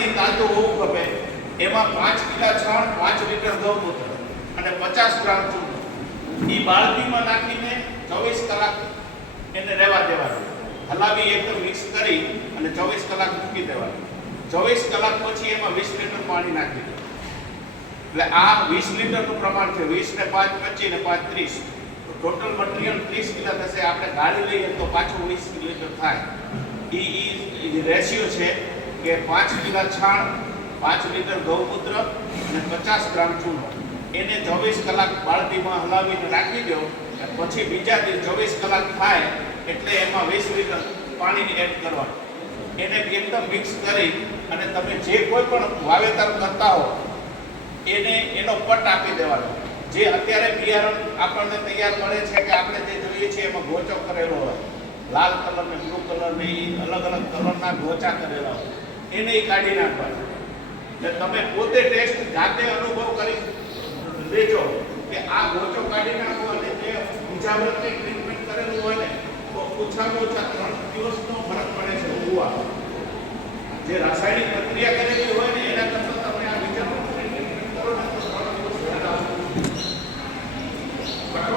બાલટી તાજું હોવું ખપે એમાં પાંચ કિલા છાણ પાંચ લીટર ગૌમૂત્ર અને પચાસ ગ્રામ ચૂર્ણ એ બાલટીમાં નાખીને ચોવીસ કલાક એને રહેવા દેવાનું. હલાવી એકદમ મિક્સ કરી અને ચોવીસ કલાક મૂકી દેવાનું. ચોવીસ કલાક પછી એમાં વીસ લીટર પાણી નાખી દેવાનું. એટલે આ વીસ લીટરનું પ્રમાણ છે વીસ ને પાંચ, પચીસ ને પાંચ, ત્રીસ. ટોટલ મટીરિયલ ત્રીસ કિલો થશે. આપણે ગાડી લઈએ તો પાછું વીસ લીટર થાય. એ રેશિયો છે કે પાંચ કિલા છાણ, પાંચ લીટર ગૌમૂત્ર અને પચાસ ગ્રામ ચૂનો. એને ચોવીસ કલાક બાલટીમાં હલાવીને રાખી દો પછી બીજા દિવસ ચોવીસ કલાક થાય એટલે એમાં વીસ લીટર પાણી એડ કરવાનું. એને એકદમ મિક્સ કરી અને તમે જે કોઈ પણ વાવેતર કરતા હો, એને એનો પટ આપી દેવાનો. જે અત્યારે બિયારણ આપણને તૈયાર મળે છે કે આપણે જે જોઈએ છીએ એમાં ગોચો કરેલો હોય. લાલ કલર ને બ્લુ કલર ને અલગ અલગ કલરના ગોચા કરેલા હોય. એને કાઢી નાખવાના. તમે પોતે ટેસ્ટ જાતે અનુભવ કરી લેજો કે આ ગોચો કાઢી નાખો અને જે ઉજાવરતની ટ્રીટમેન્ટ કરેલું હોય ને, તો ઓછામાં ઓછા ત્રણ દિવસનો ફરક પડે છે ગુવા જે રાસાયણિક પ્રક્રિયા કરેલી હોય ને, એના કરતાં તમે આ વિચારો ટ્રીટમેન્ટ કરો ને, તો ત્રણ દિવસ ફરક